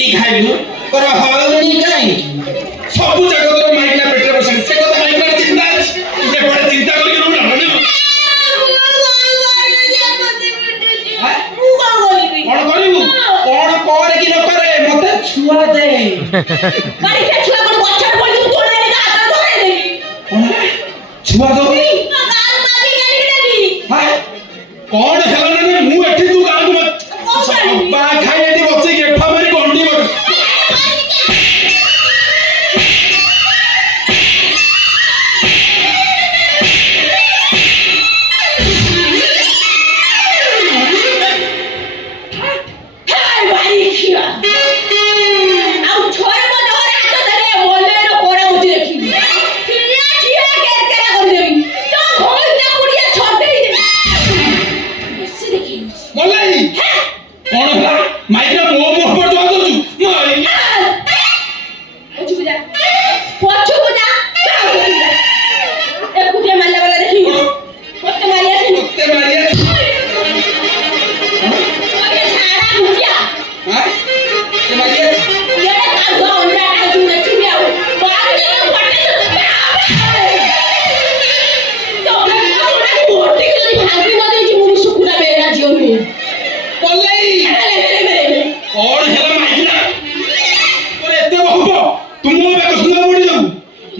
रुटी खाइलु कर हलनी काई सब जगह तो माइकना पेटे बसे से कथा माइकना चिंता ये बड़े चिंता करके रहू ना कौन करिबू कौन करे कि न करे मते छुआ दे मारी के छुआ कोन बच्चा बोल तू तोड़ देने का हाथ धरे देगी कौन छुआ दो गाल मारी गाली देगी हाय कौन हेला ने मु एठी तू गाल को मत बा खाई एठी बसे के एठा मारी गंडी मत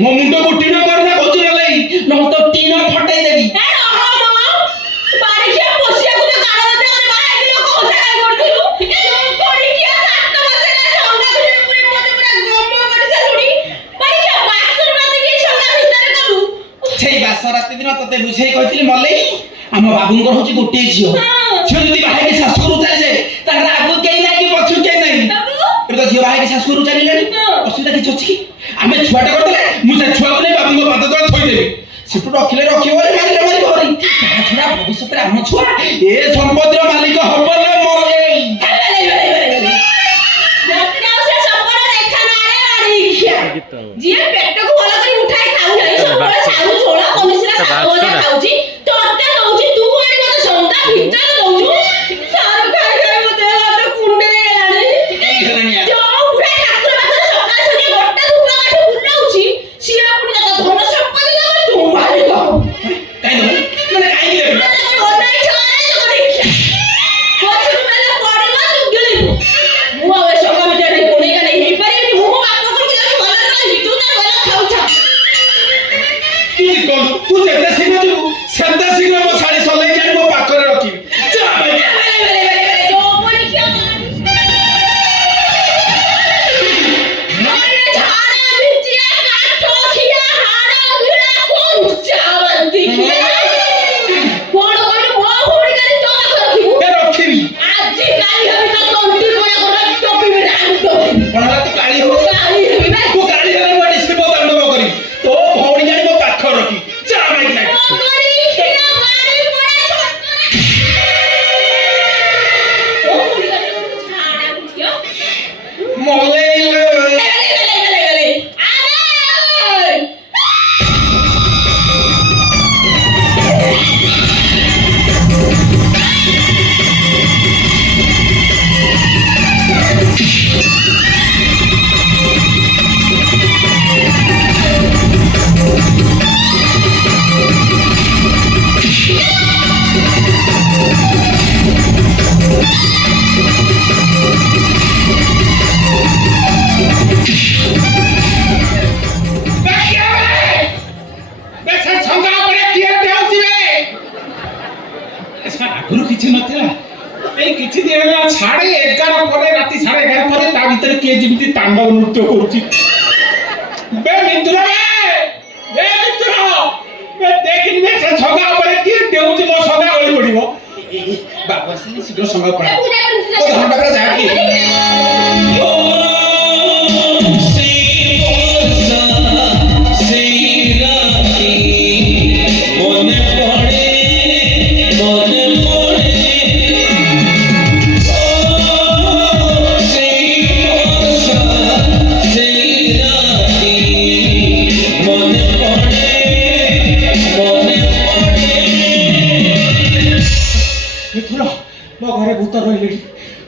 मो मुंडो को टीना करना कोचरा लई न तो टीना फटाई देबी ए बारी के पोसिया को गाड़ा दे और बाहर के लोग कोसा काय करथिलु कोडी के सात बजे का संगा भीतर पूरी मते पूरा गम कर सालुडी बारी के बासर रात के संगा भीतर करू छई बासर रात दिन तते बुझाई कहथिली मलई हम बाबूंगर होची गोटे झियो झियो जदी बाहे के सासुरु चले जाए तार आगु केई ना कि पछु केई नाही बाबू तो झियो बाहे के सासुरु चली लेनी असुविधा कि छछि आमे छुआटा करतले मु से छुआ को नै बाबूंगर पाद तळे थई देबी सेटु रखिले रखियो रे मारी भरी ता छुरा भविष्य रे हम छुआ ए संपत्तिर मालिक हबले मरे से संपन्न रेखा ना रे आड़ी जिए पेट को भला करी उठाई खाऊ नाही सब सारू छोड़ा कमिसरा सारू खाऊची तोते दउची तू आड़ी मते संगा भीतर दउछु सारू खाई खाई मते हाथ कुंडे लाणी जो उठे ठाकुर बाकर सकाळ सके गोटा दुका काठी बुलाउची सिया पुनी ता धन संपत्ति ना तू मारी गो काई दो माने काई ले ओनाई छोरे तो देखिया कोछु मेले पड़िला तू गिलिबु मु आवे संगा भीतर नहीं कोने का नहीं हेई पारे मु बाप को कि भला रही तू ना भला खाउछा तू कोन तू जेते सिना जु सेते सिना मो साड़ी सलाई जाई मो पाखरे रखी जा भाई जो पड़ी क्या मारे झाड़ा बिचिया काठो खिया हाड़ा गिरा कोन चावंती कोन कोन मो होड़ी करी तो रखिबु ए रखीबी आज काली हम तो तंती कोना कोना टोपी में राम टोपी कोना तू काली हो काली हेबी बे तू काली हेले मो डिस्ट्रिक्ट तांडव करी तो भौणी जाई मो पाखरे रखी जा भाई ना कोरी खिया मारी पड़ा छोट ओ होड़ी करी झाड़ा बिचिया मोले आगुरु किछि नथिला ए किछि दिन होला 11:30 ପରେ ରାତି 11:30 ପରେ ତା ଭିତରେ କିଏ ଯେମିତି ତାଣ୍ଡବ ନୃତ୍ୟ କରୁଛି बे मित्र देखिन बे से छगा ଉପରେ କିଏ ଦେଉଛି ମୋ ସଗା ଗଳି ପଡିବ ବାବା ସିନି ଶୀଘ୍ର ସଙ୍ଗା ପଡା ଓ ଘଣ୍ଟା ପରେ ଯା କି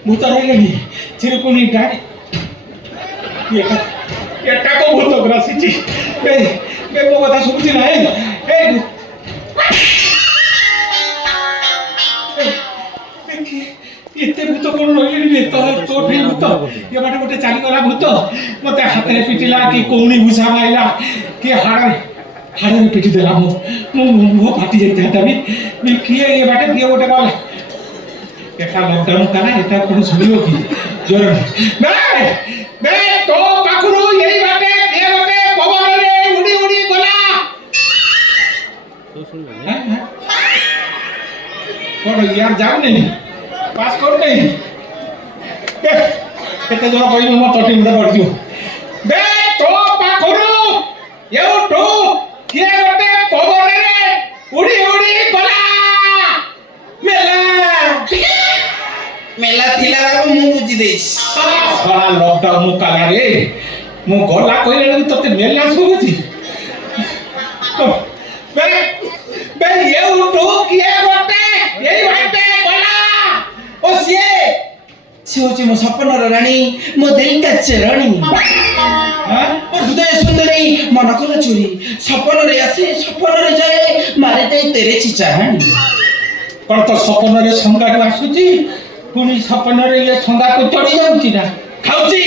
भूत रही चिरकुनी गाड़ी এটা কো ভূত গ্রাসিছি বে বে ମୋ କଥା ଶୁଭୁଛି ନା ଏତେ ଭୂତ କଣ ରହିଲେଣି ତ ତୋଠି ଭୂତ ଏ ବାଟେ ଗୋଟେ ଚାଲିଗଲା ଭୂତ ମତେ ହାତରେ ପିଟିଲା କି କଉଣି ଭୁଷା ମାଇଲା କି ହାଡ଼ରେ ପିଟି ଦେଲା ମୋ ମୁହଁ ଫାଟି ଯାଇଥିଲା ବି କିଏ ଏ ବାଟେ କିଏ ଗୋଟେ ଗଲା ଏକା ଲକଡାଉନ କାନା ଏଟା କଣ ଶୁଣିବ କି ଜୋର ବେ ବେ ତୋ ପାଖରୁ ଏଇ ବାଟେ କିଏ ଗୋଟେ ପବନରେ ଉଡ଼ି ଉଡ଼ି ଗଲା କଣ ইয়ার ଯାଉନି ପାସ୍ କରୁନି କେତେ ଜଣ କହିବି ମୋ ତଟି ମୁଣ୍ଡ ପଡ଼ିଯିବ ବେ ତୋ ପାଖରୁ ଏଉଠୁ କିଏ ଗୋଟେ ପବନରେ ଉଡ଼ି ଉଡ଼ି ଗଲା মেলা থিলা বাবু ମୁଁ ବୁଝି ଦେଇଛି সারা লকডাউন কালা রে ମୁଁ ଗଲା କହିଲେ ତତେ ମେଲା ଶୁଭୁଛି ବେ ବେ ଏଉଠୁ କିଏ ଗୋଟେ ଏଇ ବାଟେ ଗଲା ଓ ସିଏ ହଉଛି ମୋ ସପନର ରାଣୀ ମୋ ଦେଈଟା ଚେରାଣୀ হ্যাঁ ମୋ ହୃଦୟ ସୁନ୍ଦରୀ ମନ କଲା ଚୋରି ସପନରେ ଆସେ ସପନରେ ଯାଏ ମାରେ ଦେଇ ତେରେଛି ଚାହାଣୀ କଣ ତ ସପନରେ ସଂଗାକୁ ଆସୁଛି ପୁଣି ସପନରେ ଇଏ ସଂଗାକୁ ଚଢି ଯାଉଛି ନା ଖାଉଛି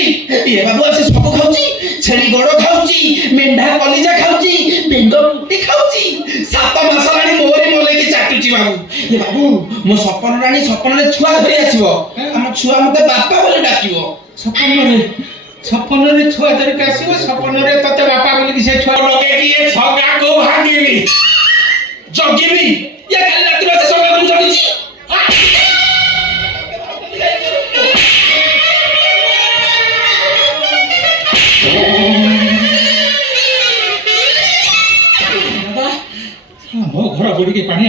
ଇଏ ବାବୁ ଆସି ସବୁ ଖାଉଛି ଛେଳି ଗୋଡ଼ ଖାଉଛି ମେଣ୍ଢା କଲିଜା ଖାଉଛି ବେଙ୍ଗ ପୁଟି ଖାଉଛି 7 ମାସ ହେଲାଣି ମୋରି ମୋଲେଇକି ଚାଟୁଛି ବାବୁ ଏ ବାବୁ ମୋ ସପନ ରାଣୀ ସପନରେ ଛୁଆ ଧରି ଆସିବ ଆମ ଛୁଆ ମତେ ବାପା ବୋଲି ଡାକିବ ସପନରେ ଛୁଆ ଧରିକି ଆସିବ ସପନରେ ତତେ ବାପା ବୋଲିକି ସେ ଛୁଆ ଲଗେଇକି ଏ ସଂଗାକୁ ଭାଙ୍ଗିବି ଜଗିବି ଇଏ କାଲି ରାତିରେ ଆସି ସକାଳୁ ଜଗିଛି ମୋ ଘର ବୁଡ଼ିକି ପାଣି